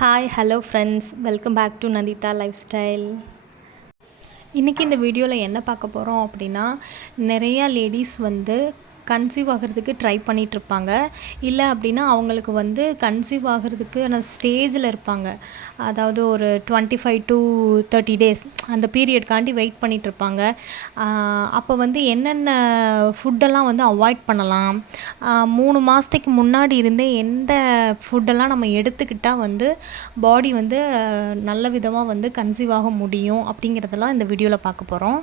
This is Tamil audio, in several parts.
Hi hello friends, welcome back to Nandita life style. இன்றைக்கி இந்த வீடியோவில் என்ன பார்க்க போகிறோம் அப்படின்னா, நிறையா லேடிஸ் கன்சீவ் ஆகிறதுக்கு ட்ரை பண்ணிகிட்ருப்பாங்க. இல்லை அப்படின்னா அவங்களுக்கு கன்சீவ் ஆகிறதுக்கு ஸ்டேஜில் இருப்பாங்க. அதாவது ஒரு 25 to 30 days அந்த பீரியட்காண்டி வெயிட் பண்ணிகிட்ருப்பாங்க. அப்போ என்னென்ன ஃபுட்டெல்லாம் அவாய்ட் பண்ணலாம், 3 மாதத்துக்கு முன்னாடி இருந்தே எந்த ஃபுட்டெல்லாம் நம்ம எடுத்துக்கிட்டால் பாடி நல்ல விதமாக கன்சீவ் ஆக முடியும் அப்படிங்கிறதெல்லாம் இந்த வீடியோவில் பார்க்க போகிறோம்.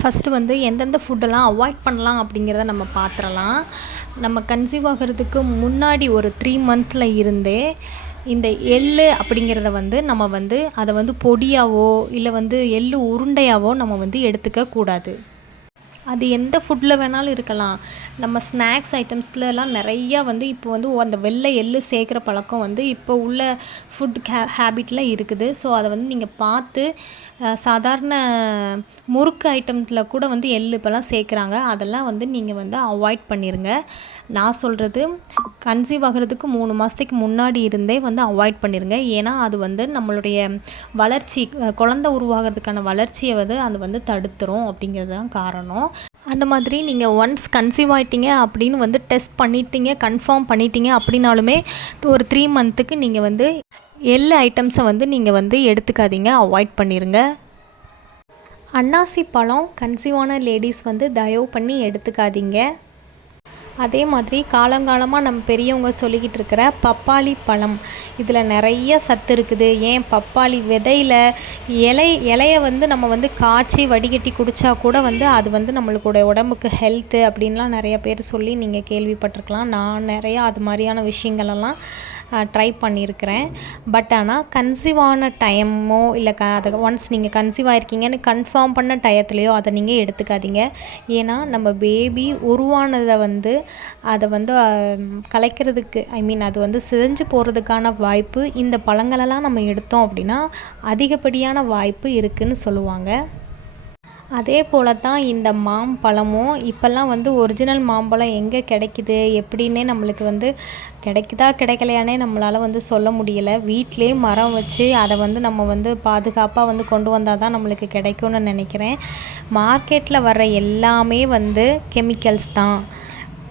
ஃபஸ்ட்டு எந்தெந்த ஃபுட்டெல்லாம் அவாய்ட் பண்ணலாம் அப்படிங்கிறத நம்ம பார்த்துடலாம். நம்ம கன்சீவ் ஆகிறதுக்கு முன்னாடி ஒரு 3 months இருந்தே இந்த எள்ளு அப்படிங்கிறத நம்ம அதை பொடியாவோ இல்லை எள்ளு உருண்டையாவோ நம்ம எடுத்துக்க கூடாது. அது எந்த ஃபுட்டில் வேணாலும் இருக்கலாம். நம்ம ஸ்நாக்ஸ் ஐட்டம்ஸ்லலாம் நிறையா இப்போ அந்த வெள்ளை எள்ளு சேர்க்குற பழக்கம் இப்போ உள்ள ஃபுட் ஹேபிட்டில் இருக்குது. ஸோ அதை நீங்கள் பார்த்து சாதாரண முறுக்கு ஐட்டம்ஸில் கூட எள்ளு இப்போலாம் சேர்க்குறாங்க. அதெல்லாம் நீங்கள் அவாய்ட் பண்ணிடுங்க. நான் சொல்கிறது கன்சீவ் ஆகிறதுக்கு 3 மாதத்துக்கு முன்னாடி இருந்தே அவாய்ட் பண்ணிடுங்க. ஏன்னா அது நம்மளுடைய வளர்ச்சி, குழந்தை உருவாகிறதுக்கான வளர்ச்சியை அது தடுத்துரும் அப்படிங்கிறது தான் காரணம். அந்த மாதிரி நீங்கள் ஒன்ஸ் கன்சீவ் ஆகிட்டீங்க அப்படின்னு டெஸ்ட் பண்ணிட்டீங்க, கன்ஃபார்ம் பண்ணிட்டீங்க அப்படின்னாலுமே ஒரு 3 months நீங்கள் எள்ளு ஐட்டம்ஸை நீங்கள் எடுத்துக்காதீங்க, அவாய்ட் பண்ணிடுங்க. அன்னாசி பழம் கன்சீவான லேடிஸ் தயவு பண்ணி எடுத்துக்காதீங்க. அதே மாதிரி காலங்காலமாக நம்ம பெரியவங்க சொல்லிக்கிட்டு இருக்கிற பப்பாளி பழம், இதில் நிறைய சத்து இருக்குது. ஏன் பப்பாளி விதையில் இலையை நம்ம காய்ச்சி வடிகட்டி குடித்தா கூட அது நம்மளுடைய உடம்புக்கு ஹெல்த்து அப்படின்லாம் நிறைய பேர் சொல்லி நீங்கள் கேள்விப்பட்டிருக்கலாம். நான் நிறையா அது மாதிரியான விஷயங்களெல்லாம் ட்ரை பண்ணியிருக்கிறேன். பட் ஆனால் கன்சீவான டைமோ இல்லை அதை ஒன்ஸ் நீங்கள் கன்சீவ் ஆகிருக்கீங்கன்னு கன்ஃபார்ம் பண்ண டயத்துலையோ அதை நீங்கள் எடுத்துக்காதீங்க. ஏன்னா நம்ம பேபி உருவானதை அதை கலைக்கிறதுக்கு அது சிதைஞ்சு போகிறதுக்கான வாய்ப்பு இந்த பழங்களெல்லாம் நம்ம எடுத்தோம் அப்படின்னா அதிகப்படியான வாய்ப்பு இருக்குதுன்னு சொல்லுவாங்க. அதே போல் தான் இந்த மாம்பழமும். இப்போல்லாம் ஒரிஜினல் மாம்பழம் எங்கே கிடைக்குது எப்படின்னே நம்மளுக்கு கிடைக்குதா கிடைக்கலையானே நம்மளால் சொல்ல முடியலை. வீட்டிலே மரம் வச்சு அதை நம்ம பாதுகாப்பாக கொண்டு வந்தால் தான் நம்மளுக்கு கிடைக்கும்னு நினைக்கிறேன். மார்க்கெட்டில் வர்ற எல்லாமே கெமிக்கல்ஸ் தான்.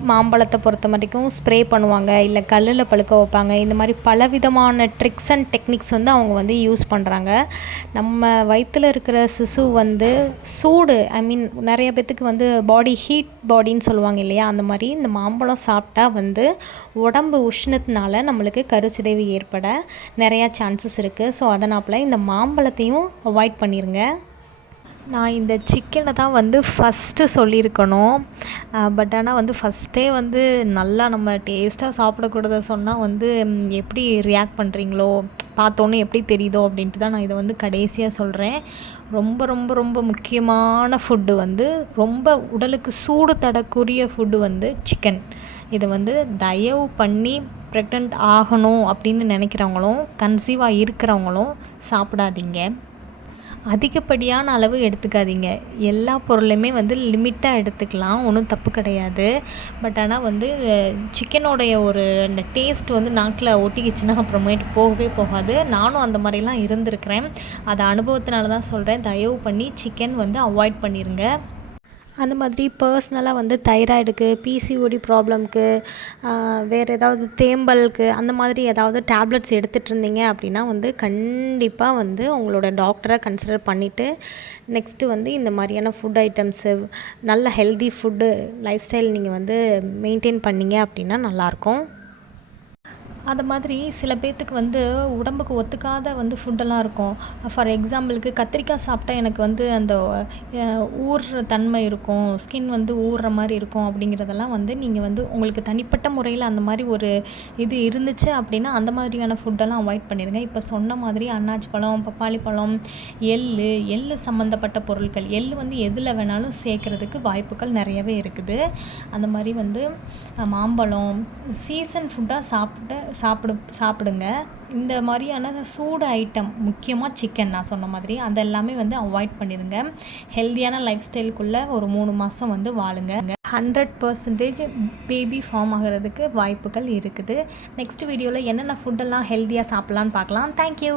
மாம்பழத்தை பொறுத்த வரைக்கும் ஸ்ப்ரே பண்ணுவாங்க, இல்லை கல்லில் பழுக்க வைப்பாங்க. இந்த மாதிரி பலவிதமான ட்ரிக்ஸ் அண்ட் டெக்னிக்ஸ் அவங்க யூஸ் பண்ணுறாங்க. நம்ம வயிற்றில் இருக்கிற சிசு சூடு, நிறைய பேத்துக்கு பாடி ஹீட் பாடின்னு சொல்லுவாங்க இல்லையா, அந்த மாதிரி இந்த மாம்பழம் சாப்பிட்டா உடம்பு உஷ்ணத்தினால நம்மளுக்கு கருச்சிதைவு ஏற்பட நிறையா சான்சஸ் இருக்குது. ஸோ அதனால் இந்த மாம்பழத்தையும் அவாய்ட் பண்ணிடுங்க. நான் இந்த சிக்கனை தான் ஃபஸ்ட்டு சொல்லியிருக்கணும். பட் ஆனால் ஃபஸ்ட்டே நல்லா நம்ம டேஸ்ட்டாக சாப்பிடக்கூடாத சொன்னால் எப்படி ரியாக்ட் பண்ணுறீங்களோ, பார்த்தோன்னே எப்படி தெரியுதோ அப்படின்ட்டு தான் நான் இதை கடைசியாக சொல்கிறேன். ரொம்ப ரொம்ப ரொம்ப முக்கியமான ஃபுட்டு ரொம்ப உடலுக்கு சூடு தடக்கூடிய ஃபுட்டு சிக்கன். இதை தயவு பண்ணி ப்ரெக்னென்ட் ஆகணும் அப்படின்னு நினைக்கிறவங்களும் கன்சீவாக இருக்கிறவங்களும் சாப்பிடாதீங்க. அதிகப்படியான அளவு எடுத்துக்காதீங்க. எல்லா பொருளையுமே லிமிட்டாக எடுத்துக்கலாம், ஒன்றும் தப்பு கிடையாது. பட் ஆனால் சிக்கனோடைய ஒரு அந்த டேஸ்ட் நாக்கில் ஒட்டிக்கிச்சுன்னா அப்புறமேட்டு போகவே போகாது. நானும் அந்த மாதிரிலாம் இருந்திருக்கிறேன். அது அனுபவத்தினால தான் சொல்கிறேன். தயவு பண்ணி சிக்கன் அவாய்ட் பண்ணிடுங்க. அந்த மாதிரி பர்ஸ்னலாக தைராய்டுக்கு, பிசிஓடி ப்ராப்ளம்க்கு, வேறு ஏதாவது தேம்பலுக்கு அந்த மாதிரி ஏதாவது டேப்லெட்ஸ் எடுத்துகிட்டு இருந்தீங்க அப்படின்னா கண்டிப்பாக உங்களோட டாக்டரை கன்சிடர் பண்ணிவிட்டு நெக்ஸ்ட்டு இந்த மாதிரியான ஃபுட் ஐட்டம்ஸு, நல்ல ஹெல்தி ஃபுட்டு லைஃப் ஸ்டைல் நீங்கள் மெயின்டைன் பண்ணிங்க அப்படின்னா நல்லாயிருக்கும். அது மாதிரி சில பேர்த்துக்கு உடம்புக்கு ஒத்துக்காத ஃபுட்டெல்லாம் இருக்கும். ஃபார் எக்ஸாம்பிளுக்கு கத்திரிக்காய் சாப்பிட்டா எனக்கு அந்த ஊறுற தன்மை இருக்கும், ஸ்கின் ஊறுற மாதிரி இருக்கும் அப்படிங்கிறதெல்லாம் நீங்கள் உங்களுக்கு தனிப்பட்ட முறையில் அந்த மாதிரி ஒரு இது இருந்துச்சு அப்படின்னா அந்த மாதிரியான ஃபுட்டெல்லாம் அவாய்ட் பண்ணிடுங்க. இப்போ சொன்ன மாதிரி அன்னாச்சி பழம், பப்பாளி பழம், எள்ளு சம்மந்தப்பட்ட பொருட்கள், எள்ளு எதில் வேணாலும் சேர்க்குறதுக்கு வாய்ப்புகள் நிறையவே இருக்குது. அந்த மாதிரி மாம்பழம் சீசன் ஃபுட்டாக சாப்பிடுங்க. இந்த மாதிரியான சூடு ஐட்டம், முக்கியமாக சிக்கன் நான் சொன்ன மாதிரி அதெல்லாமே அவாய்ட் பண்ணிடுங்க. ஹெல்த்தியான லைஃப் ஸ்டைலுக்குள்ளே ஒரு 3 மாதம் வாழுங்க. 100% பேபி ஃபார்ம் ஆகிறதுக்கு வாய்ப்புகள் இருக்குது. நெக்ஸ்ட் வீடியோவில் என்னென்ன ஃபுட்டெல்லாம் ஹெல்த்தியாக சாப்பிட்லான்னு பார்க்கலாம். தேங்க்யூ.